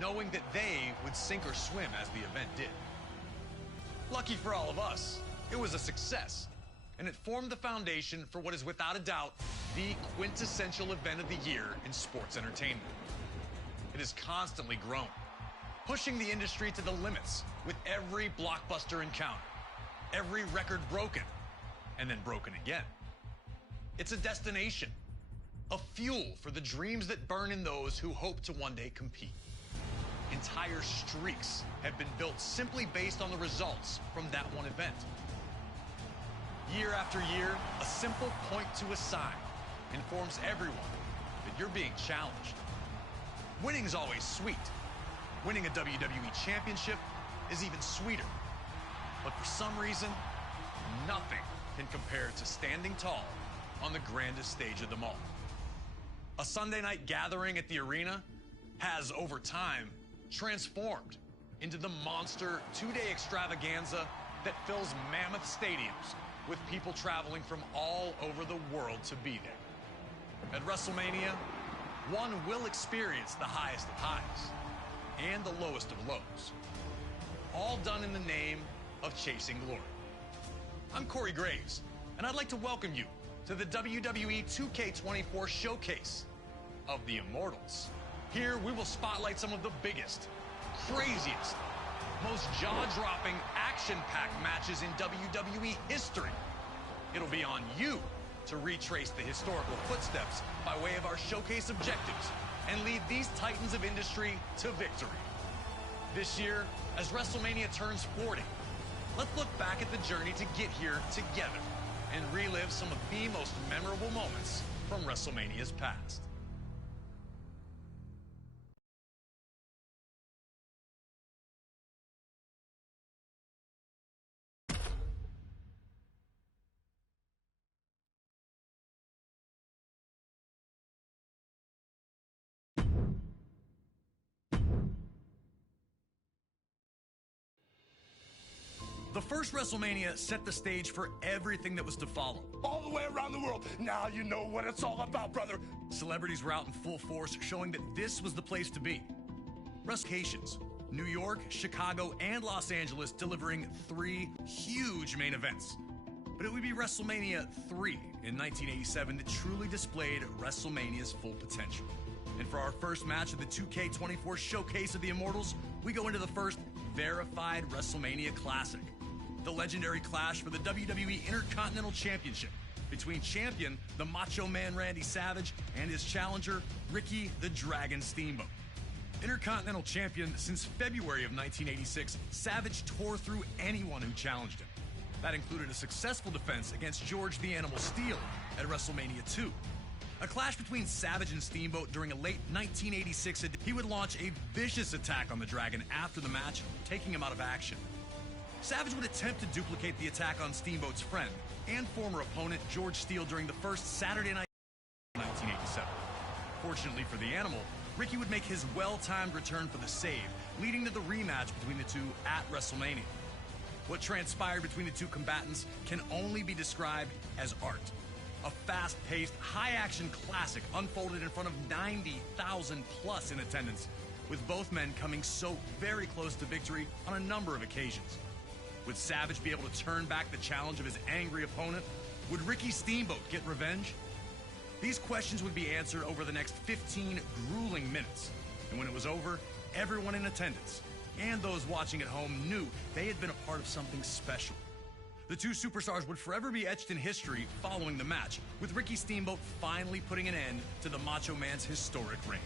knowing that they would sink or swim as the event did. Lucky for all of us, it was a success, and it formed the foundation for what is without a doubt the quintessential event of the year in sports entertainment. It has constantly grown, pushing the industry to the limits with every blockbuster encounter, every record broken, and then broken again. It's a destination, a fuel for the dreams that burn in those who hope to one day compete. Entire streaks have been built simply based on the results from that one event. Year after year, a simple point to a sign informs everyone that you're being challenged. Winning's always sweet. Winning a WWE championship is even sweeter. But for some reason, nothing can compare to standing tall on the grandest stage of them all. A Sunday night gathering at the arena has, over time, transformed into the monster two-day extravaganza that fills mammoth stadiums with people traveling from all over the world to be there. At WrestleMania, one will experience the highest of highs and the lowest of lows, all done in the name of chasing glory. I'm Corey Graves, and I'd like to welcome you to the WWE 2K24 Showcase of the Immortals. Here, we will spotlight some of the biggest, craziest, most jaw-dropping, action-packed matches in WWE history. It'll be on you to retrace the historical footsteps by way of our showcase objectives and lead these titans of industry to victory. This year, as WrestleMania turns 40, let's look back at the journey to get here together and relive some of the most memorable moments from WrestleMania's past. The first WrestleMania set the stage for everything that was to follow. All the way around the world. Now you know what it's all about, brother. Celebrities were out in full force, showing that this was the place to be. Locations: New York, Chicago, and Los Angeles, delivering 3 huge main events. But it would be WrestleMania 3 in 1987 that truly displayed WrestleMania's full potential. And for our first match of the 2K24 Showcase of the Immortals, we go into the first verified WrestleMania Classic. The legendary clash for the WWE Intercontinental Championship between champion, the Macho Man Randy Savage, and his challenger, Ricky the Dragon Steamboat. Intercontinental champion since February of 1986, Savage tore through anyone who challenged him. That included a successful defense against George the Animal Steele at WrestleMania 2. A clash between Savage and Steamboat during a late 1986 edition. He would launch a vicious attack on the Dragon after the match, taking him out of action. Savage would attempt to duplicate the attack on Steamboat's friend and former opponent George Steele during the first Saturday night 1987. Fortunately for the Animal, Ricky would make his well-timed return for the save, leading to the rematch between the two at WrestleMania. What transpired between the two combatants can only be described as art. A fast-paced, high-action classic unfolded in front of 90,000 plus in attendance, with both men coming so very close to victory on a number of occasions. Would Savage be able to turn back the challenge of his angry opponent? Would Ricky Steamboat get revenge? These questions would be answered over the next 15 grueling minutes. And when it was over, everyone in attendance and those watching at home knew they had been a part of something special. The two superstars would forever be etched in history following the match, with Ricky Steamboat finally putting an end to the Macho Man's historic reign.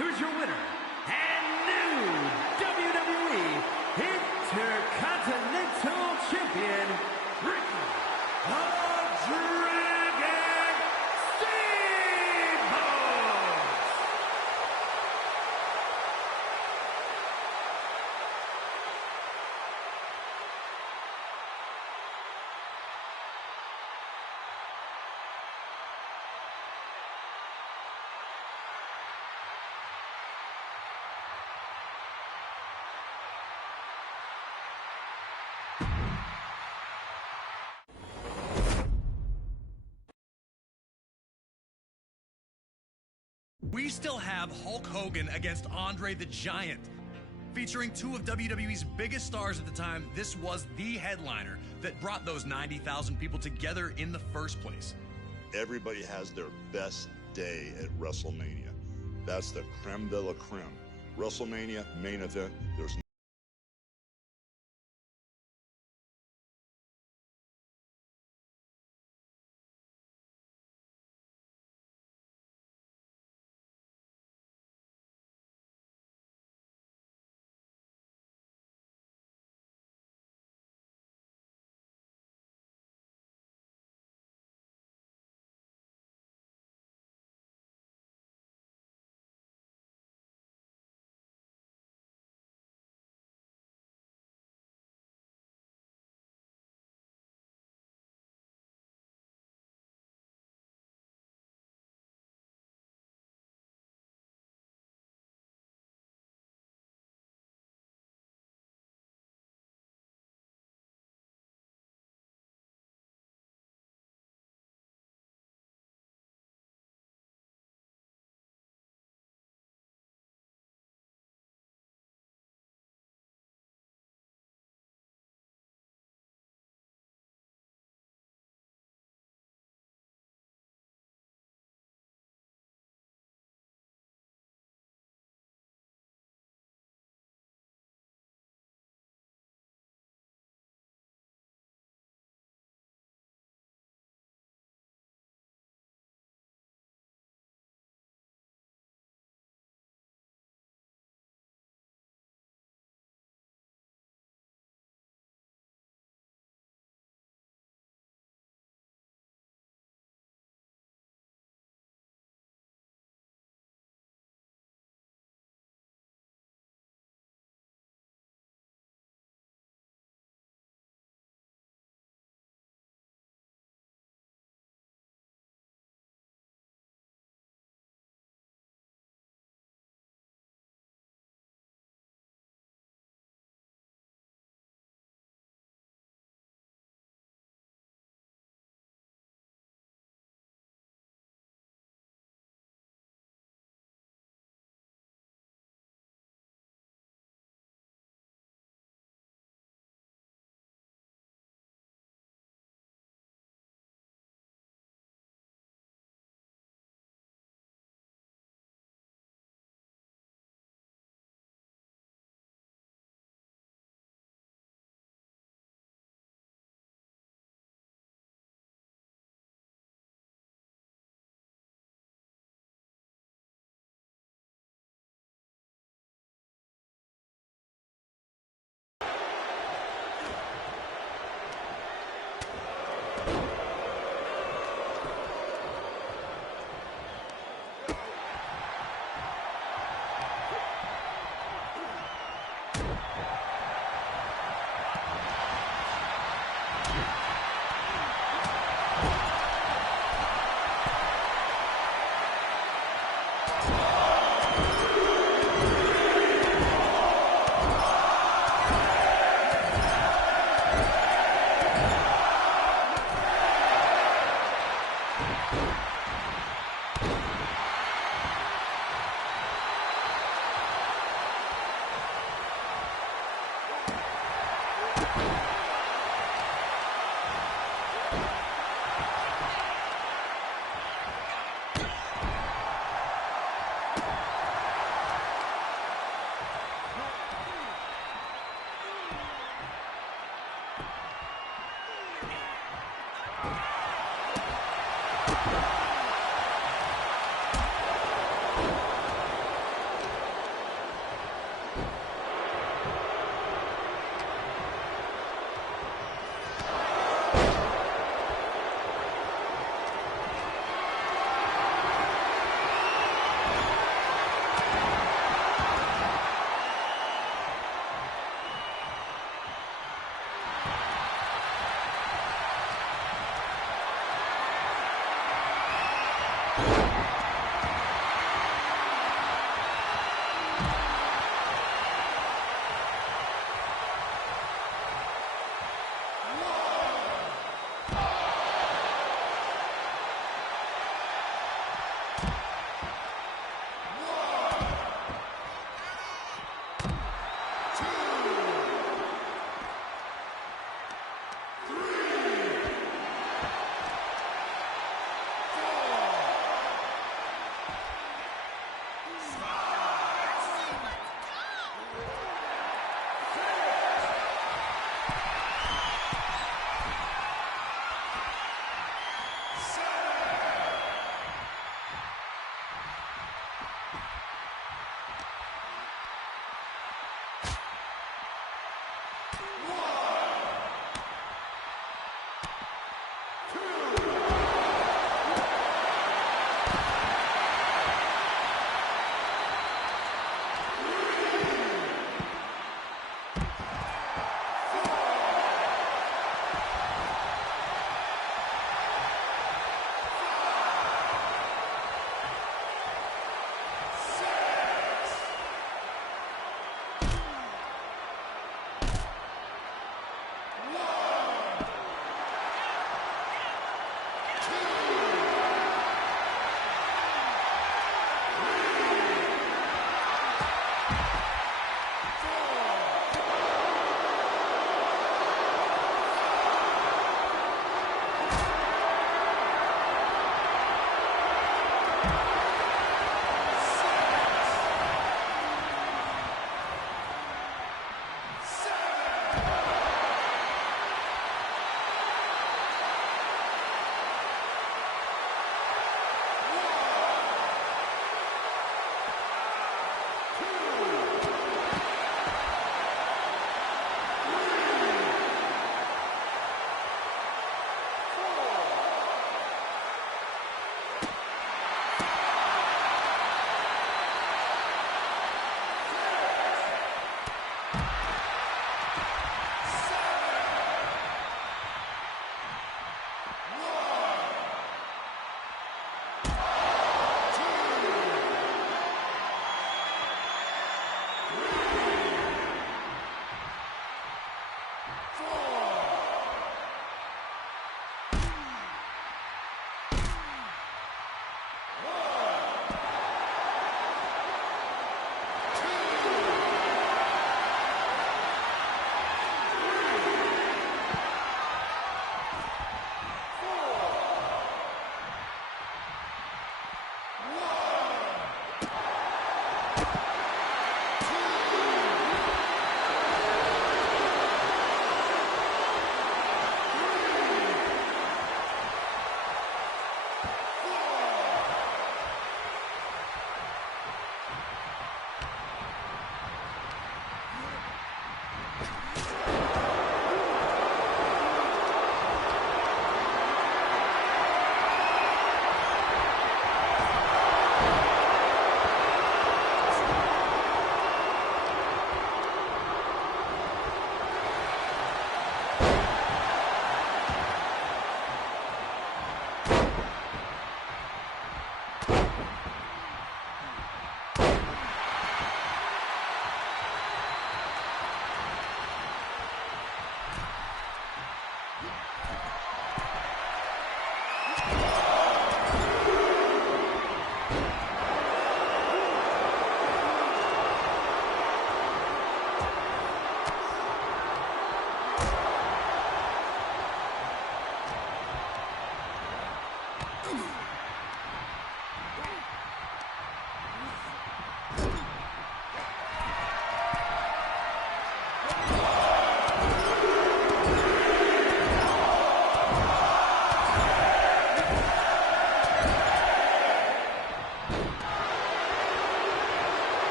Here's your winner, we still have Hulk Hogan against Andre the Giant. Featuring two of WWE's biggest stars at the time, this was the headliner that brought those 90,000 people together in the first place. Everybody has their best day at WrestleMania. That's the creme de la creme. WrestleMania main event, there's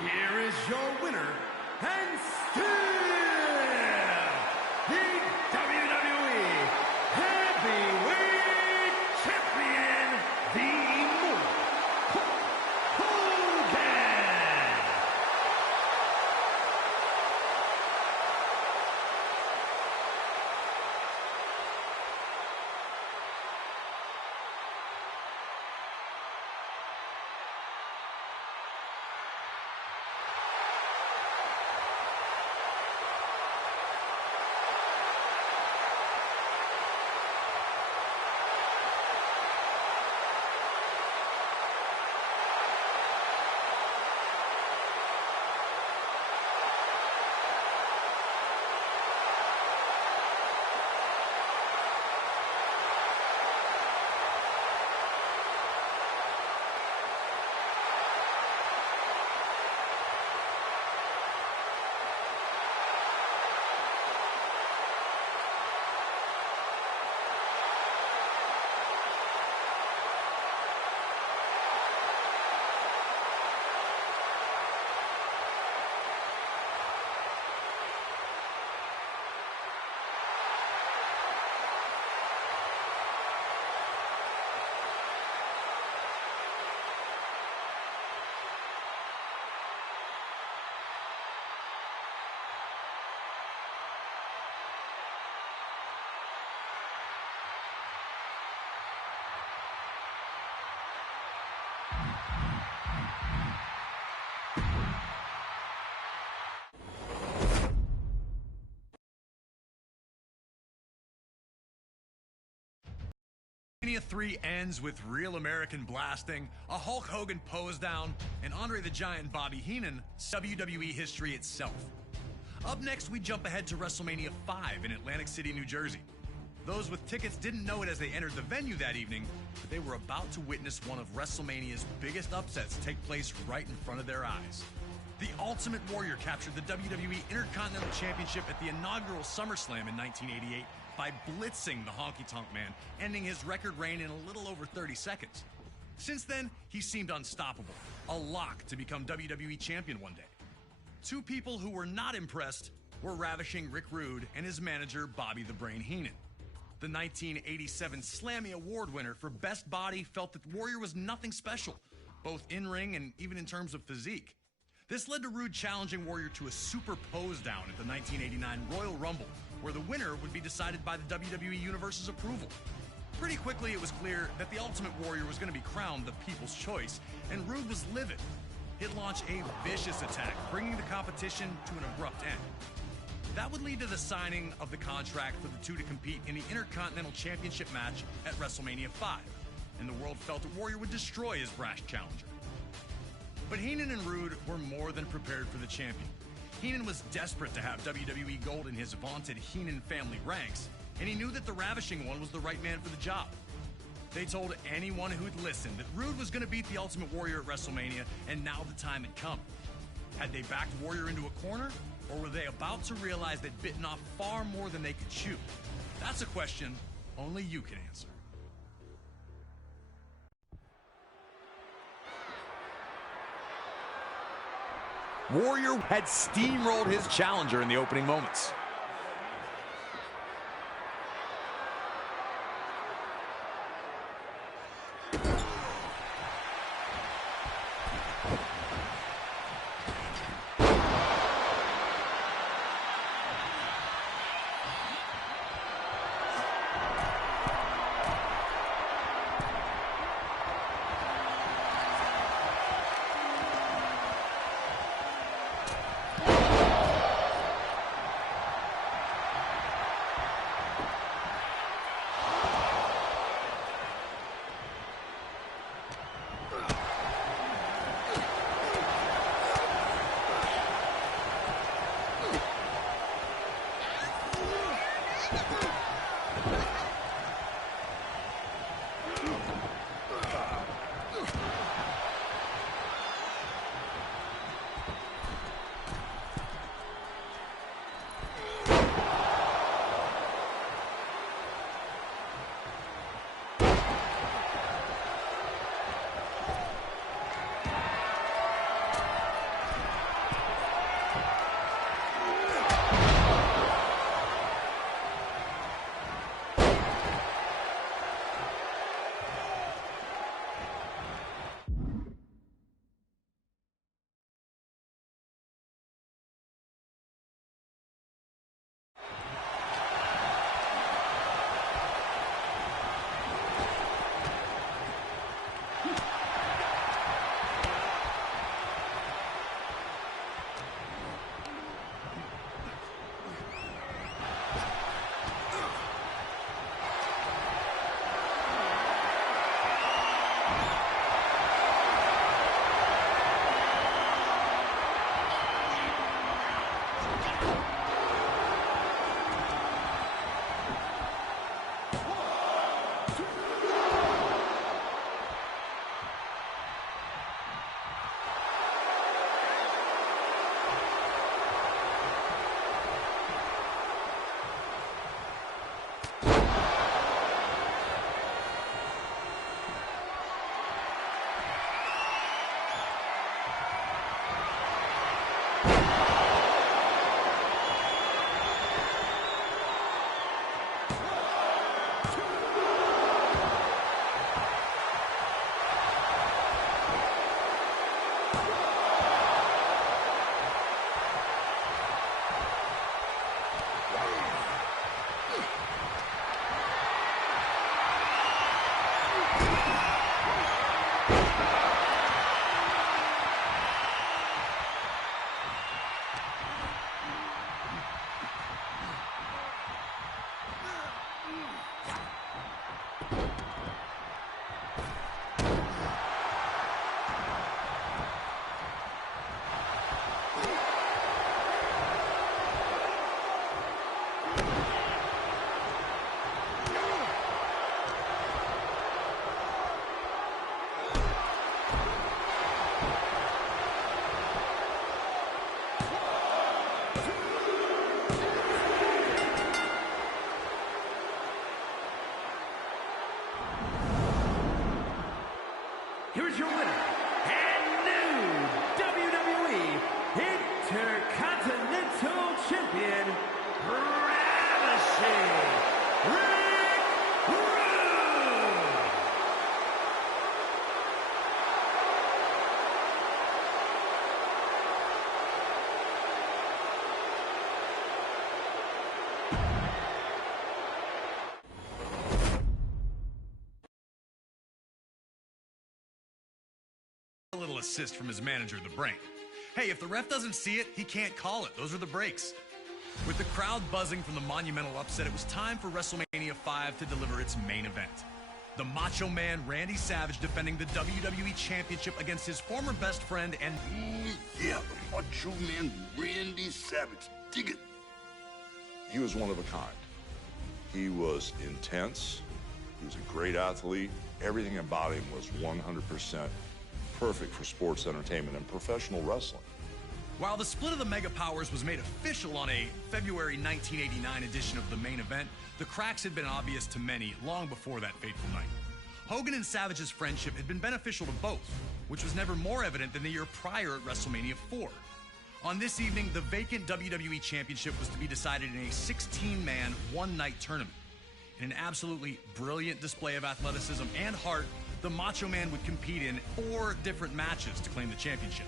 Here is your winner, and still the WWE Heavyweight Champion, the Immortal Hulk Hogan. WrestleMania 3 ends with real American blasting, a Hulk Hogan pose down, and Andre the Giant and Bobby Heenan, WWE history itself. Up next, we jump ahead to WrestleMania 5 in Atlantic City, New Jersey. Those with tickets didn't know it as they entered the venue that evening, but they were about to witness one of WrestleMania's biggest upsets take place right in front of their eyes. The Ultimate Warrior captured the WWE Intercontinental Championship at the inaugural SummerSlam in 1988 by blitzing the Honky Tonk Man, ending his record reign in a little over 30 seconds. Since then, he seemed unstoppable, a lock to become WWE Champion one day. Two people who were not impressed were ravishing Rick Rude and his manager, Bobby the Brain Heenan. The 1987 Slammy Award winner for Best Body felt that Warrior was nothing special, both in-ring and even in terms of physique. This led to Rude challenging Warrior to a super pose down at the 1989 Royal Rumble, where the winner would be decided by the WWE Universe's approval. Pretty quickly, it was clear that the Ultimate Warrior was going to be crowned the people's choice, and Rude was livid. He'd launch a vicious attack, bringing the competition to an abrupt end. That would lead to the signing of the contract for the two to compete in the Intercontinental Championship match at WrestleMania 5, and the world felt that Warrior would destroy his brash challenger. But Heenan and Rude were more than prepared for the champion. Heenan was desperate to have WWE Gold in his vaunted Heenan family ranks, and he knew that the Ravishing One was the right man for the job. They told anyone who'd listened that Rude was going to beat the Ultimate Warrior at WrestleMania, and now the time had come. Had they backed Warrior into a corner, or were they about to realize they'd bitten off far more than they could chew? That's a question only you can answer. Warrior had steamrolled his challenger in the opening moments. Here's your winner, and new WWE Intercontinental Champion, Ravishing Rick Rude! a little assist from his manager, The Brain. Hey, if the ref doesn't see it, he can't call it. Those are the breaks. With the crowd buzzing from the monumental upset, it was time for WrestleMania 5 to deliver its main event. The Macho Man Randy Savage defending the WWE Championship against his former best friend and... Yeah, the Macho Man Randy Savage. Dig it. He was one of a kind. He was intense. He was a great athlete. Everything about him was 100% perfect for sports entertainment and professional wrestling. While the split of the Mega Powers was made official on a February 1989 edition of the main event, the cracks had been obvious to many long before that fateful night. Hogan and Savage's friendship had been beneficial to both, which was never more evident than the year prior at WrestleMania 4. On this evening, the vacant WWE Championship was to be decided in a 16-man, one-night tournament. In an absolutely brilliant display of athleticism and heart, the Macho Man would compete in 4 different matches to claim the championship.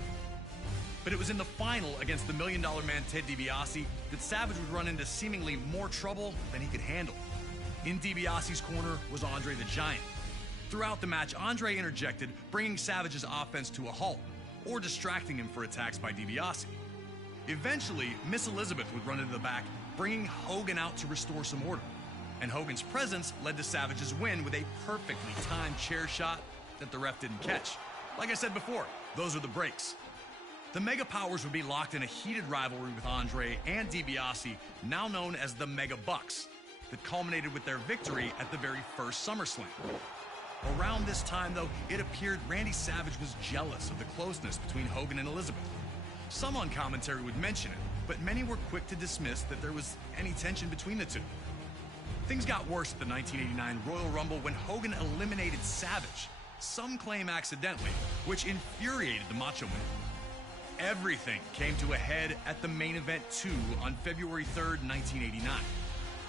But it was in the final against the $1 Million Man Ted DiBiase that Savage would run into seemingly more trouble than he could handle. In DiBiase's corner was Andre the Giant. Throughout the match, Andre interjected, bringing Savage's offense to a halt, or distracting him for attacks by DiBiase. Eventually, Miss Elizabeth would run into the back, bringing Hogan out to restore some order. And Hogan's presence led to Savage's win with a perfectly timed chair shot that the ref didn't catch. Like I said before, those are the breaks. The Mega Powers would be locked in a heated rivalry with Andre and DiBiase, now known as the Mega Bucks, that culminated with their victory at the very first SummerSlam. Around this time, though, it appeared Randy Savage was jealous of the closeness between Hogan and Elizabeth. Some on commentary would mention it, but many were quick to dismiss that there was any tension between the two. Things got worse at the 1989 Royal Rumble when Hogan eliminated Savage, some claim accidentally, which infuriated the Macho Man. Everything came to a head at the main event 2 on February 3rd, 1989.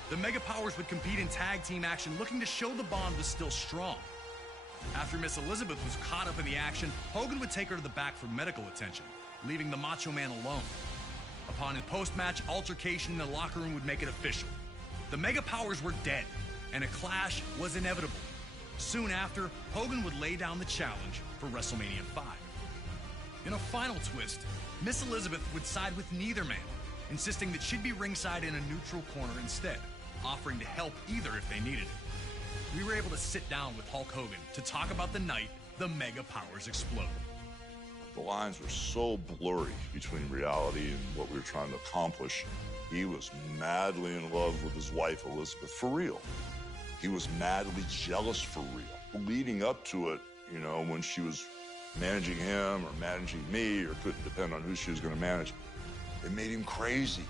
The Mega Powers would compete in tag team action, looking to show the bond was still strong. After Miss Elizabeth was caught up in the action, Hogan would take her to the back for medical attention, leaving the Macho Man alone. Upon a post-match altercation in the locker room would make it official. The Mega Powers were dead, and a clash was inevitable. Soon after, Hogan would lay down the challenge for WrestleMania 5. In a final twist, Miss Elizabeth would side with neither man, insisting that she'd be ringside in a neutral corner instead, offering to help either if they needed it. We were able to sit down with Hulk Hogan to talk about the night the Mega Powers exploded. The lines were so blurry between reality and what we were trying to accomplish. He was madly in love with his wife, Elizabeth, for real. He was madly jealous for real. Leading up to it, you know, when she was managing him or managing me, or couldn't depend on who she was going to manage, it made him crazy.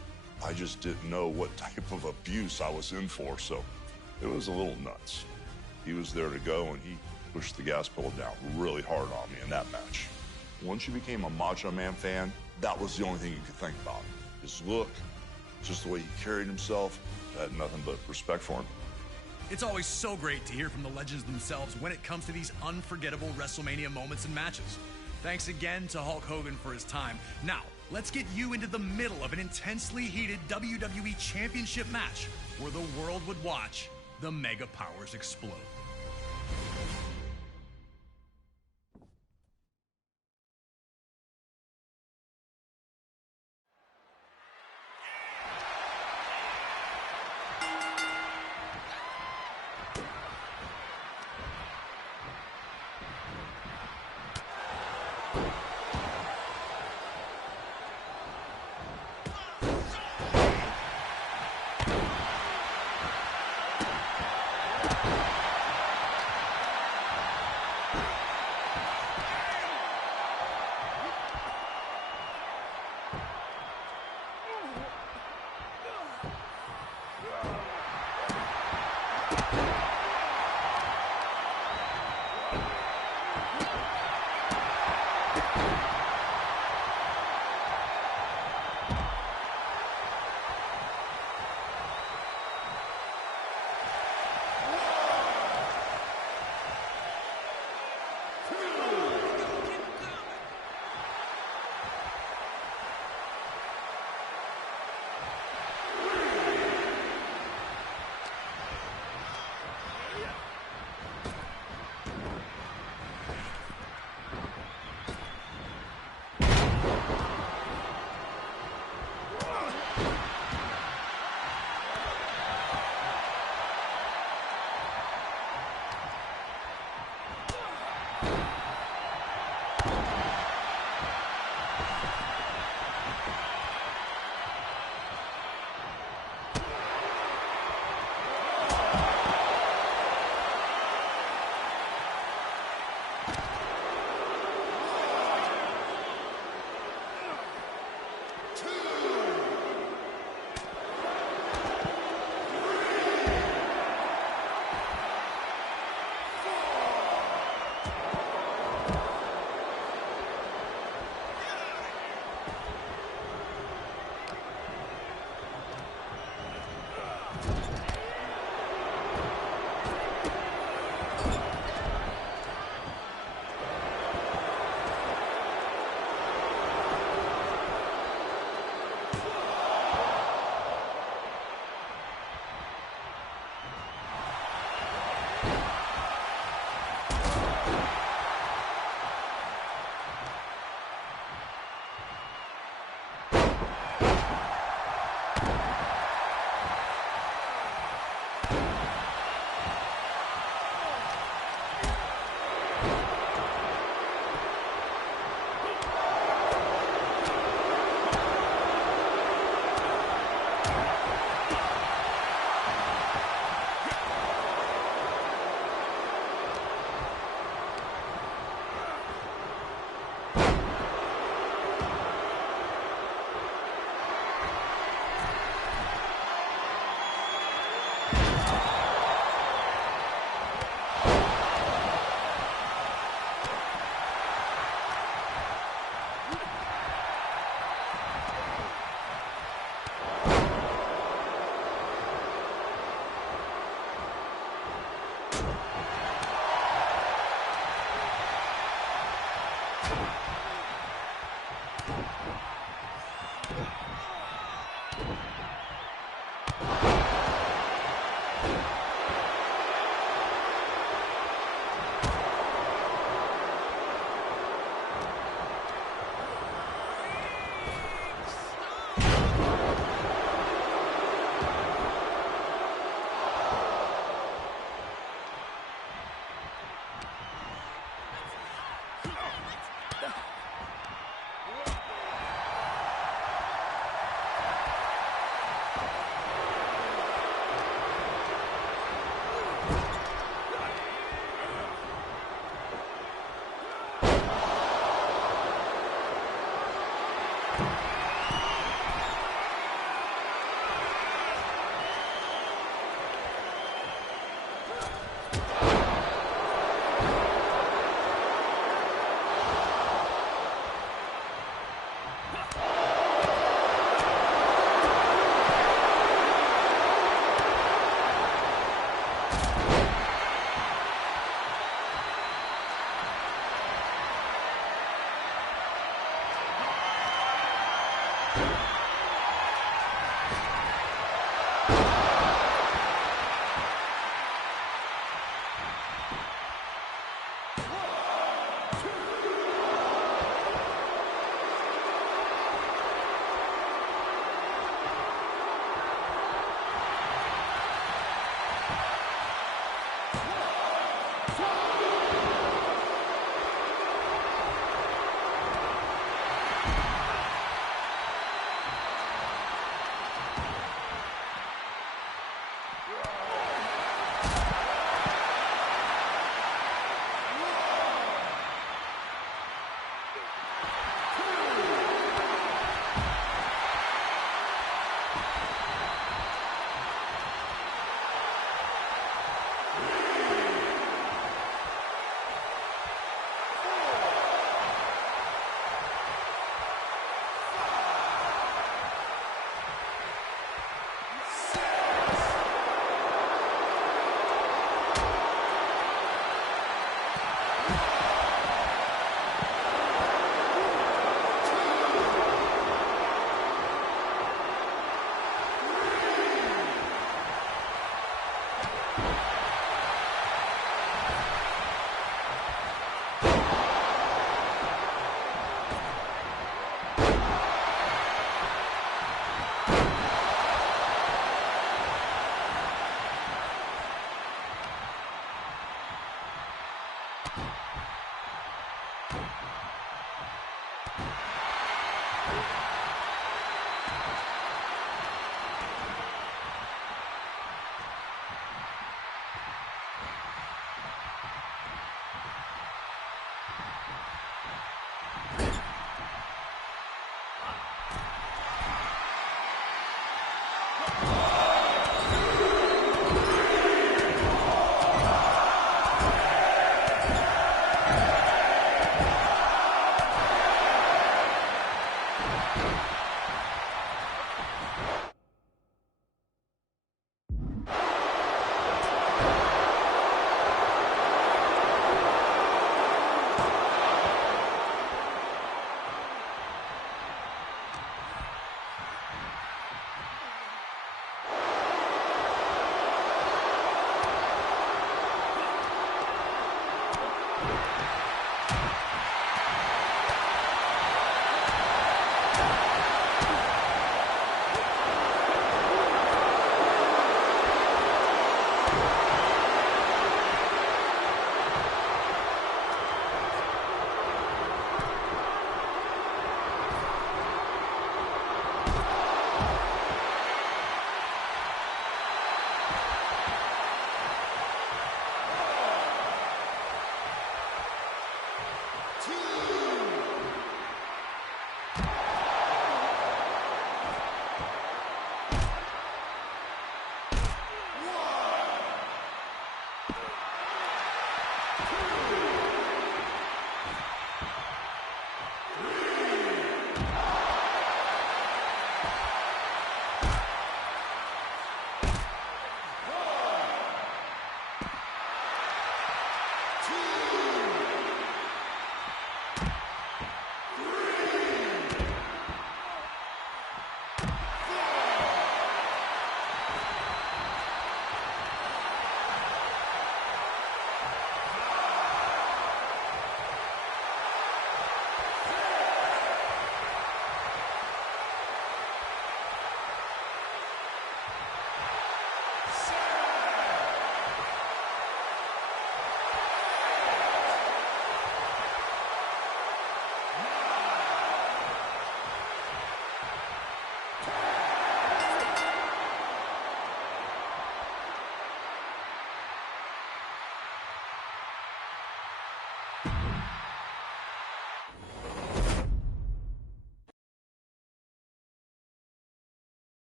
I just didn't know what type of abuse I was in for, so it was a little nuts. He was there to go, and he pushed the gas pedal down really hard on me in that match. Once you became a Macho Man fan, that was the only thing you could think about. His look, just the way he carried himself. I had nothing but respect for him. It's always so great to hear from the legends themselves when it comes to these unforgettable WrestleMania moments and matches. Thanks again to Hulk Hogan for his time. Now, let's get you into the middle of an intensely heated WWE Championship match where the world would watch the Mega Powers explode.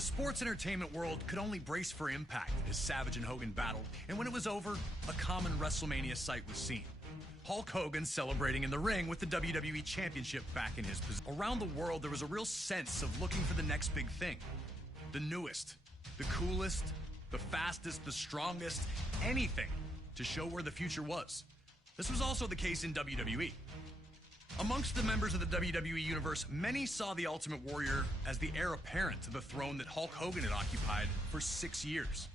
The sports entertainment world could only brace for impact as Savage and Hogan battled, and when it was over, a common WrestleMania sight was seen. Hulk Hogan celebrating in the ring with the WWE Championship back in his possession. Around the world, there was a real sense of looking for the next big thing. The newest, the coolest, the fastest, the strongest, anything to show where the future was. This was also the case in WWE. Amongst the members of the WWE Universe, many saw the Ultimate Warrior as the heir apparent to the throne that Hulk Hogan had occupied for 6 years.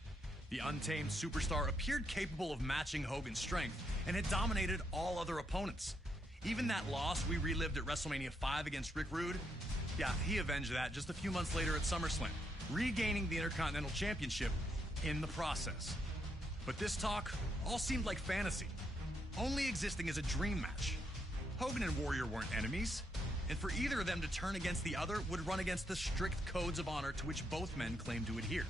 The untamed superstar appeared capable of matching Hogan's strength and had dominated all other opponents. Even that loss we relived at WrestleMania 5 against Rick Rude, he avenged that just a few months later at SummerSlam, regaining the Intercontinental Championship in the process. But this talk all seemed like fantasy, only existing as a dream match. Hogan and Warrior weren't enemies, and for either of them to turn against the other would run against the strict codes of honor to which both men claimed to adhere.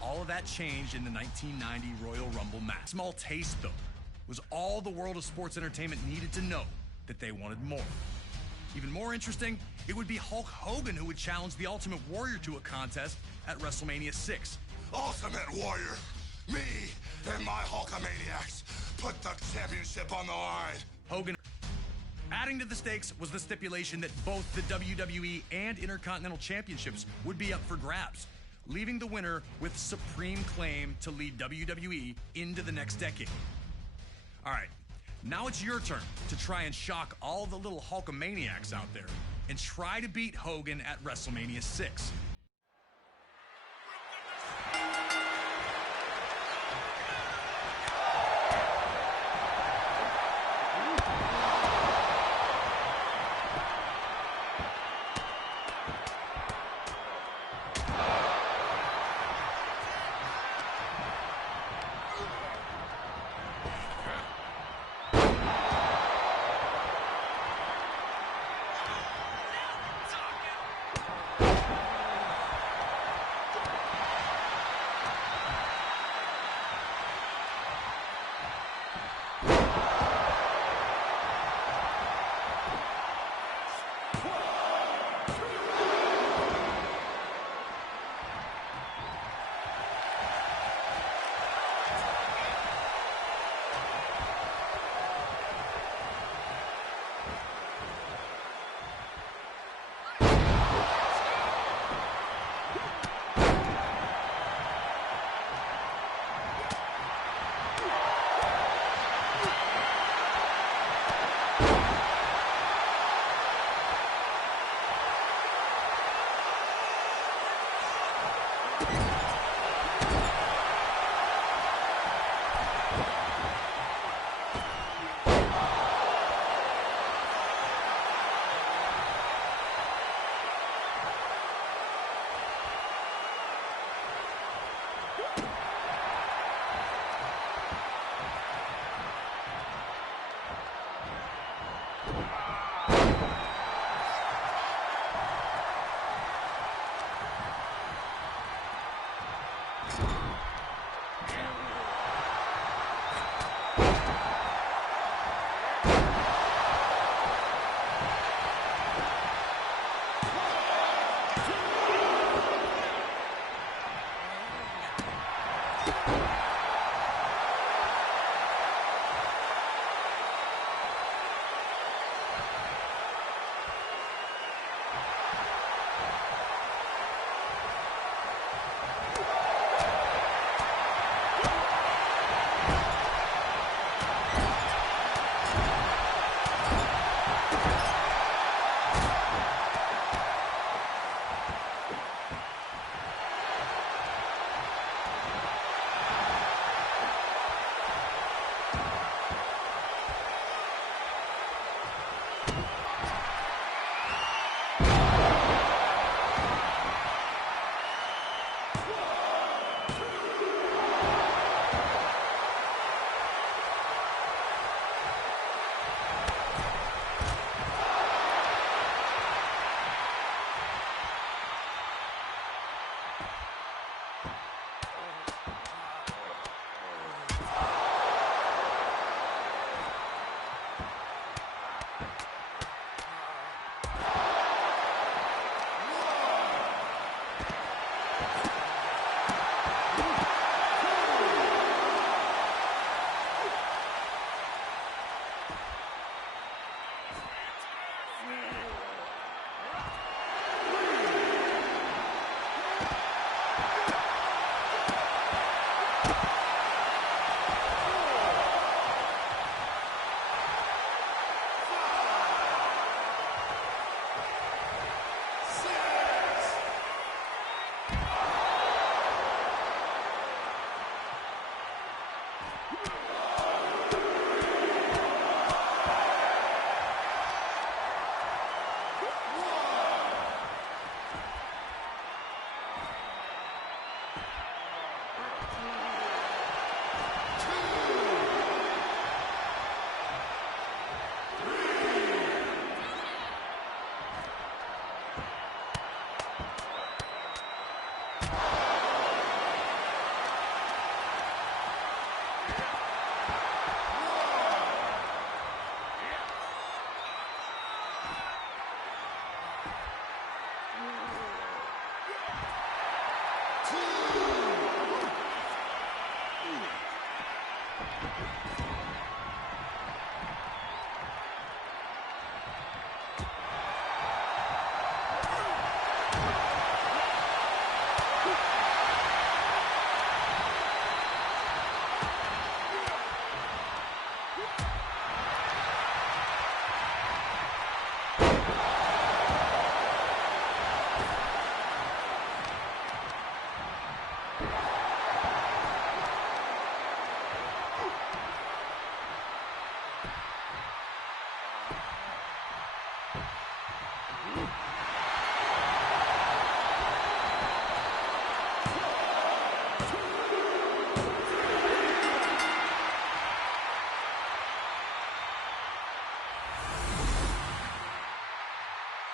All of that changed in the 1990 Royal Rumble match. Small taste, though, was all the world of sports entertainment needed to know that they wanted more. Even more interesting, it would be Hulk Hogan who would challenge the Ultimate Warrior to a contest at WrestleMania 6. Ultimate Warrior, me and my Hulkamaniacs put the championship on the line. Hogan. Adding to the stakes was the stipulation that both the WWE and Intercontinental Championships would be up for grabs, leaving the winner with supreme claim to lead WWE into the next decade. All right, now it's your turn to try and shock all the little Hulkamaniacs out there and try to beat Hogan at WrestleMania 6.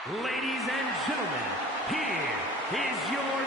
Ladies and gentlemen, here is your